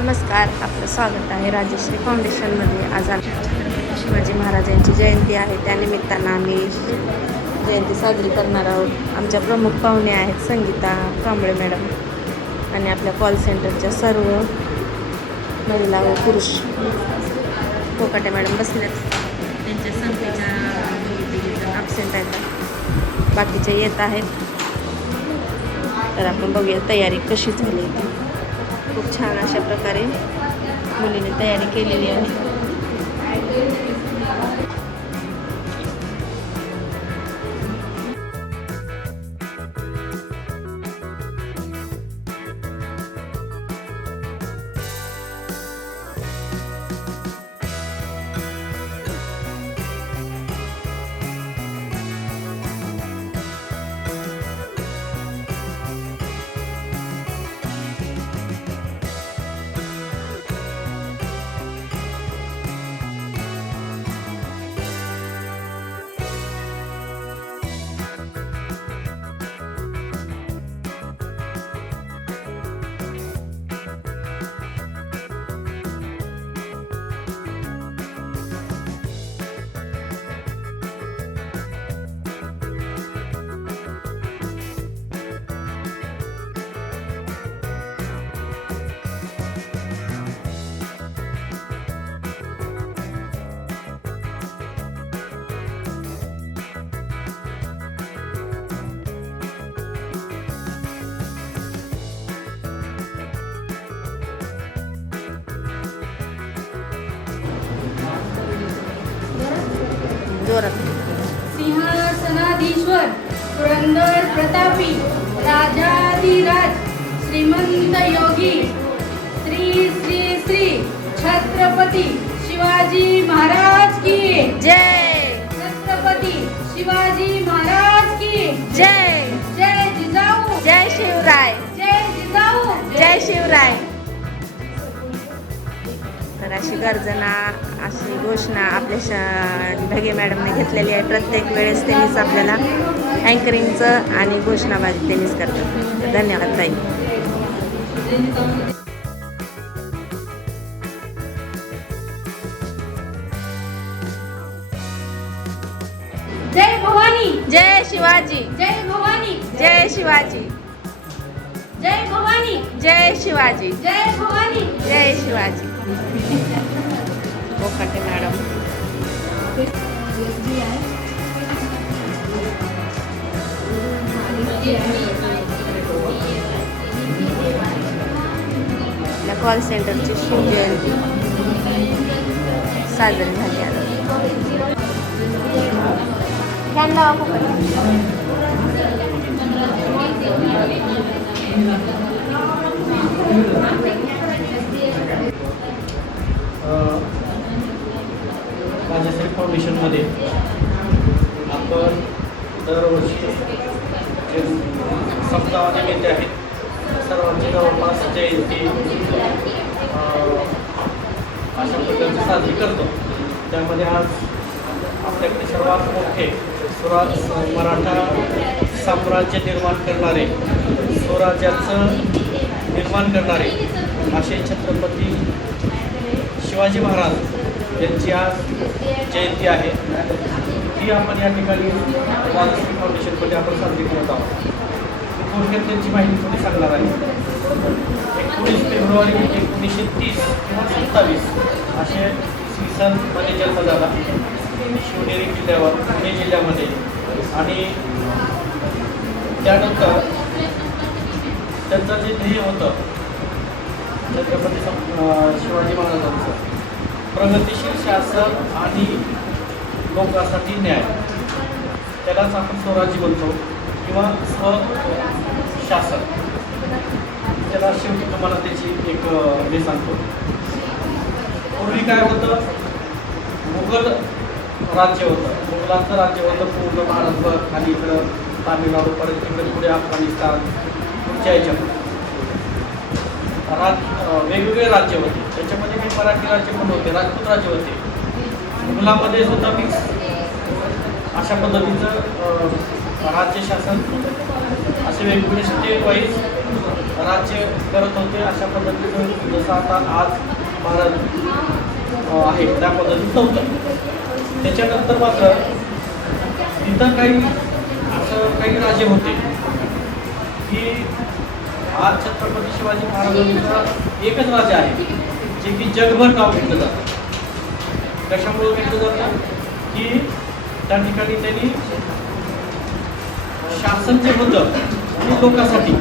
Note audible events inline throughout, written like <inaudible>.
नमस्कार आपलं स्वागत आहे राजश्री फाउंडेशनमध्ये. आज छत्रपती शिवाजी महाराजांची जयंती आहे. त्यानिमित्तानं आम्ही जयंती साजरी करणार आहोत. आमच्या प्रमुख पाहुणे आहेत संगीता कांबळे मॅडम आणि आपल्या कॉल सेंटरच्या सर्व महिला व पुरुष. कोकाटे मॅडम बसल्यात. त्यांच्या संख्येच्या ॲबसेंट आहेत. बाकीचे येत आहेत. तर आपण बघूया तयारी कशी झाली ती. खूप छान अशा प्रकारे मुलीने तयारी केलेली आहे. सिंहासनाधीश्वर पुरंदर प्रतापी राजाधिराज श्रीमंत योगी श्री श्री श्री छत्रपती शिवाजी महाराज की जय। छत्रपती शिवाजी महाराज की जय। जय जिजाऊ। जय शिवराय। जय जिजाऊ। जय शिवराय। तर अशी गर्जना अशी घोषणा आपल्या श ढगे मॅडमने घेतलेली आहे. प्रत्येक वेळेस त्यांनीच आपल्याला अँकरिंगचं आणि घोषणाबाजी त्यांनीच करतात. धन्यवाद ताई. जय भवानी! जय शिवाजी! जय भवानी! जय शिवाजी! जय भवानी! जय शिवाजी! जय भवानी! जय शिवाजी! कोकाटे मॅडम आपल्या कॉल सेंटरची शिवजयंती साजरी झाली आहे फॅन दरवर्षी जे सप्ताहाचे नेते आहेत सर्वांची जवळपास जयंती अशा प्रकारची साजरी करतो. त्यामध्ये आज आपल्याकडे सर्वात मोठे स्वराज मराठा साम्राज्य निर्माण करणारे स्वराज्याचं निर्माण करणारे असे छत्रपती शिवाजी महाराज यांची आज जयंती आहे. जी आपण या ठिकाणी राजश्री फाउंडेशनमध्ये आपण साजरी करत आहोत थोडक्यात त्यांची माहिती तुम्ही सांगणार आहे? एकोणीस फेब्रुवारी एकोणीसशे तीस किंवा सत्तावीस असे इसवी सनमध्ये जन्म झाला शिवनेरी किल्ल्यावर पुणे जिल्ह्यामध्ये. आणि त्यानंतर त्यांचं जे ध्येय होतं छत्रपती सं- शिवाजी महाराजांचं प्रगतीशील शासन आणि लोकांसाठी न्याय. त्यालाच आपण स्वराज्य म्हणतो किंवा स्वशासन. त्याला शेवटी तुम्हाला त्याची एक हे सांगतो. पूर्वी काय होतं? मुघल राज्य होतं. मुघलांचं राज्य होतं पूर्ण भारतभर आणि इकडं तामिळनाडू परत तिकडे पुढे अफगाणिस्तान पुढच्या याच्यामध्ये राज वेगवेगळे राज्य होते. त्याच्यामध्ये काही मराठी राज्य पण होते राजपूत राज्य होते. मुलामध्ये सुद्धा मिक्स अशा पद्धतीचं राज्य शासन असे वेगवेगळे स्टेट वाईज राज्य करत होते अशा पद्धतीनं जसं आता आज भारत आहे त्या पद्धतीत नव्हतं त्याच्यानंतर मात्र तिथं काही असं काही राजे होते की आज छत्रपती शिवाजी महाराजांचा एकच राजा आहे जे की जगभर नाव घेतलं जातं. कशामुळे घेतलं जातं की त्या ठिकाणी त्यांनी शासन जे होतं ते लोकांसाठी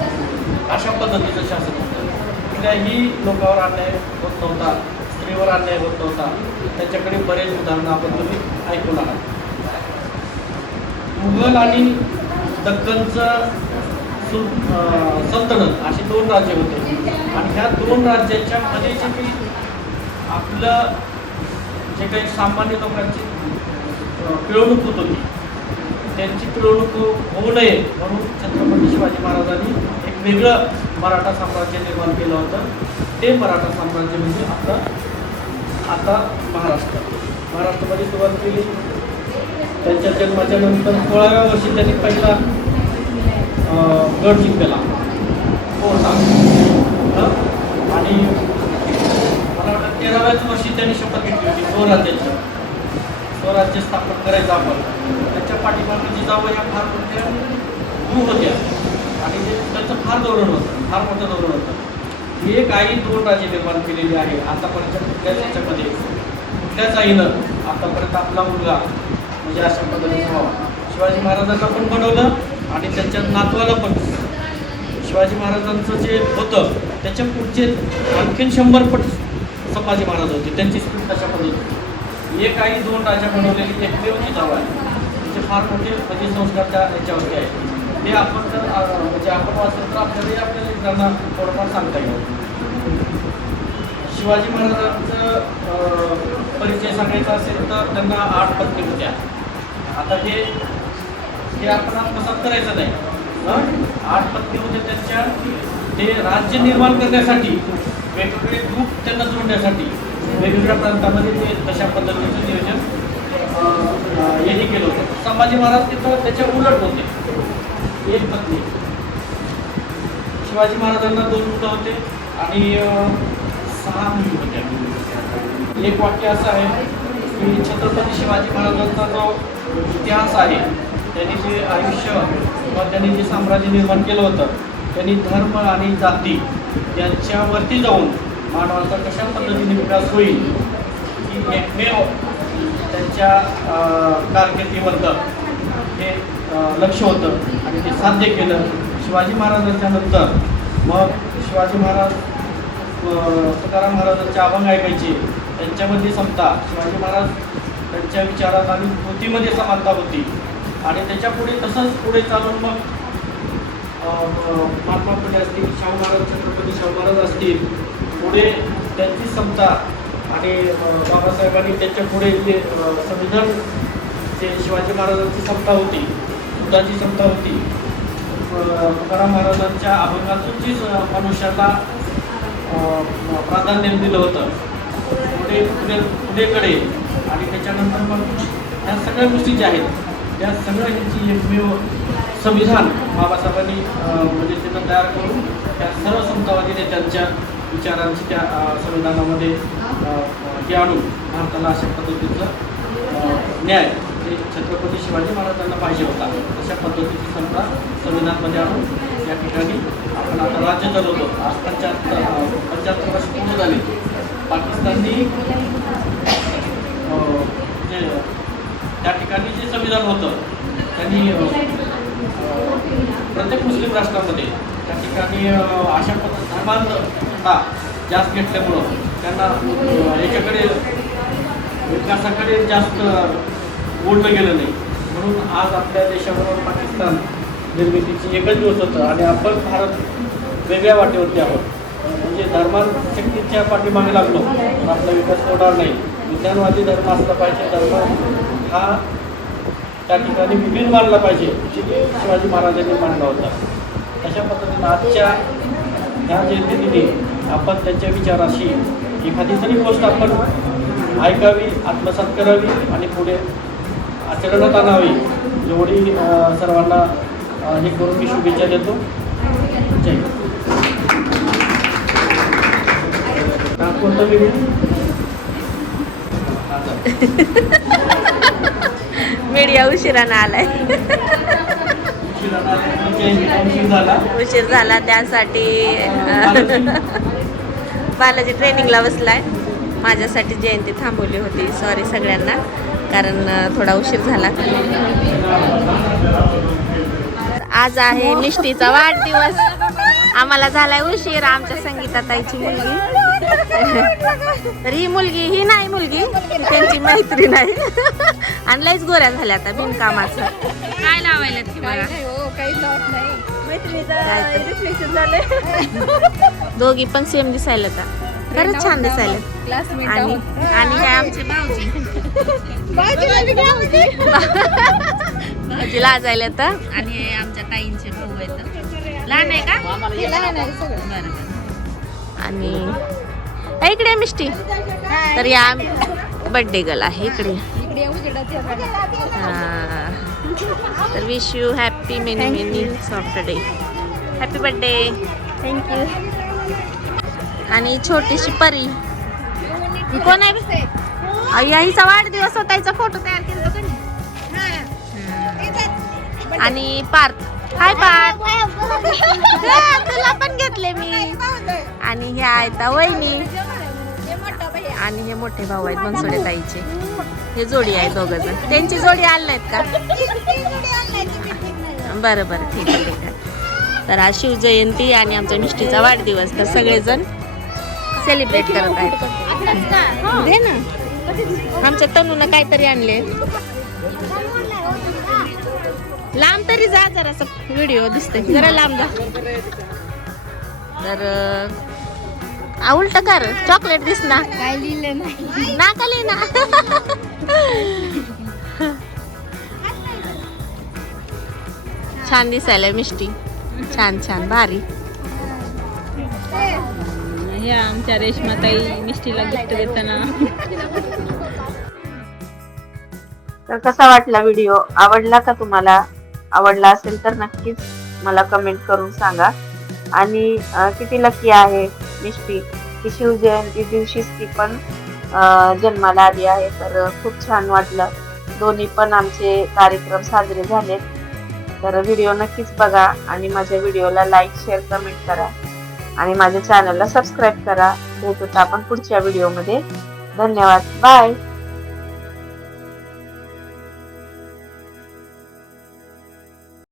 अशा पद्धतीचं शासन होतं. कुठल्याही लोकांवर अन्याय होत नव्हता स्त्रीवर अन्याय होत नव्हता. त्याच्याकडे बरेच उदाहरणं आपण तुम्ही ऐकून आहात. मुघल आणि दक्कनचं सु सल्तनत असे दोन राज्य होते. आणि ह्या दोन राज्यांच्या मध्ये जे काही आपलं जे काही सामान्य लोकांची पिळवणूक होत होती त्यांची पिळवणूक होऊ नये म्हणून छत्रपती शिवाजी महाराजांनी एक वेगळं मराठा साम्राज्य निर्माण केलं होतं. ते मराठा साम्राज्य म्हणजे आता आता महाराष्ट्र. महाराष्ट्रामध्ये सुरुवात केली. त्यांच्या जन्माच्या नंतर सोळाव्या वर्षी त्यांनी पहिला गड जिंकला. हो हं? आणि तेराव्याच वर्षी त्यांनी शपथ घेतली होती स्वराज्याची स्वराज्य स्थापन करायचं आपण. त्याच्या पाठीमागे जिजाबाई या फार मोठ्या गुरु होत्या. आणि ते त्यांचं फार धोरण होतं फार मोठं धोरण होतं. ही एक आई दोन राजे निर्माण केलेली आहे आतापर्यंत कुठल्याच याच्यामध्ये. कुठल्याच आईनं आतापर्यंत आपला मुलगा म्हणजे अशा पद्धतीने व्हावा शिवाजी महाराजांना पण बनवलं आणि त्यांच्या नातवाला पण. शिवाजी महाराजांचं जे होतं त्याच्या पुढचे आणखीन शंभर पट संभाजी महाराज होते. त्यांची स्पीड तशा पद्धती एक आई दोन राजा बनवलेली एकमेव जिजाऊ आहे. त्याचे फार मोठे म्हणजे संस्कार त्या याच्यावरती आहेत. ते आपण जर म्हणजे आपण वाचलं तर आपल्यालाही आपल्या लेकरांना थोडंफार सांगता येईल. शिवाजी महाराजांचं परिचय सांगायचा असेल तर त्यांना आठ पत्नी होत्या. आता हे हे आपण आत्मसात करायचं नाही. आठ पत्नी होत्या त्यांच्या. ते राज्य निर्माण करण्यासाठी वेगवेगळे ग्रुप त्यांना जोडण्यासाठी वेगवेगळ्या प्रांतामध्ये ते तशा पद्धतीचं नियोजन यांनी केलं होतं. संभाजी महाराज तिथं त्याच्या उलट होते. एक पत्नी. शिवाजी महाराजांना दोन मुलं होते आणि सहा मुली होत्या. एक वाक्य असं आहे की छत्रपती शिवाजी महाराजांचा जो इतिहास आहे त्यांनी जे आयुष्य किंवा त्यांनी जे साम्राज्य निर्माण केलं होतं त्यांनी धर्म आणि जाती यांच्यावरती जाऊन मानवाचा कशा पद्धतीने विकास होईल ही एकमेव त्यांच्या कारकिर्दीबद्दल हे लक्ष होतं आणि ते साध्य केलं. शिवाजी महाराजांच्या नंतर मग शिवाजी महाराज तुकाराम महाराजांचे अभंग ऐकायचे. त्यांच्यामध्ये समता. शिवाजी महाराज त्यांच्या विचारात आणि कृतीमध्ये समानता होती. आणि त्याच्या पुढे तसंच पुढे चालून मग महात्मा फुले असतील शाहू महाराज छत्रपती शाहू महाराज असतील पुढे त्यांची समता आणि बाबासाहेबांनी त्यांच्या पुढे जे संविधान जे शिवाजी महाराजांची समता होती बुद्धाची समता होती तुकाराम महाराजांच्या अभंगातून जी मनुष्याला प्राधान्य दिलं होतं. पुढे पुढे पुढेकडे आणि त्याच्यानंतर मग ह्या सगळ्या गोष्टी ज्या आहेत या सगळ्यांची एकमेव संविधान बाबासाहेबांनी म्हणजे त्यांना तयार करून त्या सर्व समतावादी नेत्यांच्या विचारांची त्या संविधानामध्ये हे आणून भारताला अशा पद्धतीचं न्याय जे छत्रपती शिवाजी महाराजांना पाहिजे होता. तशा पद्धतीची समता संविधानमध्ये आणून या ठिकाणी आपण आता राज्य चालवतो आज पंच्याहत्तर पंच्याहत्तर वर्ष पूर्ण झाले. पाकिस्ताननी जे त्या ठिकाणी जे संविधान होतं त्यांनी प्रत्येक मुस्लिम राष्ट्रामध्ये त्या ठिकाणी अशा पद्धत जास्त घेतल्यामुळं त्यांना याच्याकडे विकासाकडे जास्त ओढलं गेलं नाही. म्हणून आज आपल्या देशाबरोबर पाकिस्तान निर्मितीची एकच दिवस होतं आणि आपण भारत वेगळ्या वाटेवरती आहोत. म्हणजे धर्माशक्तीच्या पाठीमागे लागलो तर आपला विकास होणार नाही. विज्ञानवादी धर्म असला पाहिजे धर्म हा त्या ठिकाणी विभिन्न मानला पाहिजे शिवाजी महाराजांनी मांडला होता. अशा पद्धतीनं आजच्या ह्या जयंतीने आपण त्यांच्या विचाराशी एखादी तरी गोष्ट आपण ऐकावी आत्मसात करावी आणि पुढे आचरणात आणावी. एवढी सर्वांना हे करून मी शुभेच्छा देतो. जय नागपूरचं <laughs> मीडिया उशिरानं आलाय. उशीर झाला त्यासाठी बालाजी ट्रेनिंगला बसलाय. माझ्यासाठी जयंती थांबवली होती. सॉरी सगळ्यांना कारण थोडा उशीर झाला. आज आहे मिष्टीचा वाढदिवस. आम्हाला झालाय उशीर आमच्या संगीताताईची मुलगी. <laughs> तर ही मुलगी ही नाही मुलगी ही त्यांची मैत्री नाही आणि लईच गोऱ्या झाल्या आता बिनकामाचं. काय लावायला मला <laughs> दोघी पण सेम दिसायला का खरंच छान दिसायला. आणि आणि हे आमचे भाऊजी. भाऊजी <laughs> लाजायला तर आणि हे आमच्या ताईंचे भाऊ आहेत. लहान आहे का? बरं बरं. आणि ए, इकडे मिष्टी. तर या बर्थडे गर्ल आहे इकडे. हा. तर wish you happy many many soft day happy birthday thank you आणि छोटीशी परी. ही कोण आहे? अय्या हिचा वाढदिवस होता फोटो तयार केला. आणि पार्थ. हाय <laughs> हा, तुला पण घेतले मी. आणि ह्या आहेत वहिनी. आणि हे मोठे भाऊ आहेत बनसोडे ताईचे. हे जोडी आहे दोघ जण. त्यांची जोडी आली नाहीत का? बरं बरं ठीक आहे ठीक आहे. तर आज शिवजयंती आणि आमच्या मिष्टीचा वाढदिवस. तर सगळेजण सेलिब्रेट करत आहेत. दे ना. आमच्या तनूनं काहीतरी आणले. लांब तरी जा जरा व्हिडिओ दिसतोय. जरा लांब जा. तर उलट कर. चॉकलेट दिस ना. काय लिहिलं नाही. नाकाले ना छान दिसायला मिष्टी. छान छान. भारी. ह्या आमच्या रेशमाताई मिष्टीला गिफ्ट देताना. तर कसा वाटला व्हिडिओ आवडला का तुम्हाला? आवडला असेल तर नक्कीच मला कमेंट करून सांगा. आणि किती लकी आहे मिष्टी की शिवजयंती दिवशीच ती पण जन्माला आली आहे. तर खूप छान वाटलं. दोन्ही पण आमचे कार्यक्रम साजरे झालेत. तर व्हिडिओ नक्कीच बघा आणि माझ्या व्हिडिओला लाईक शेअर कमेंट करा. आणि माझ्या चॅनलला सबस्क्राईब करा. भेटूत आपण पुढच्या व्हिडिओमध्ये. धन्यवाद. बाय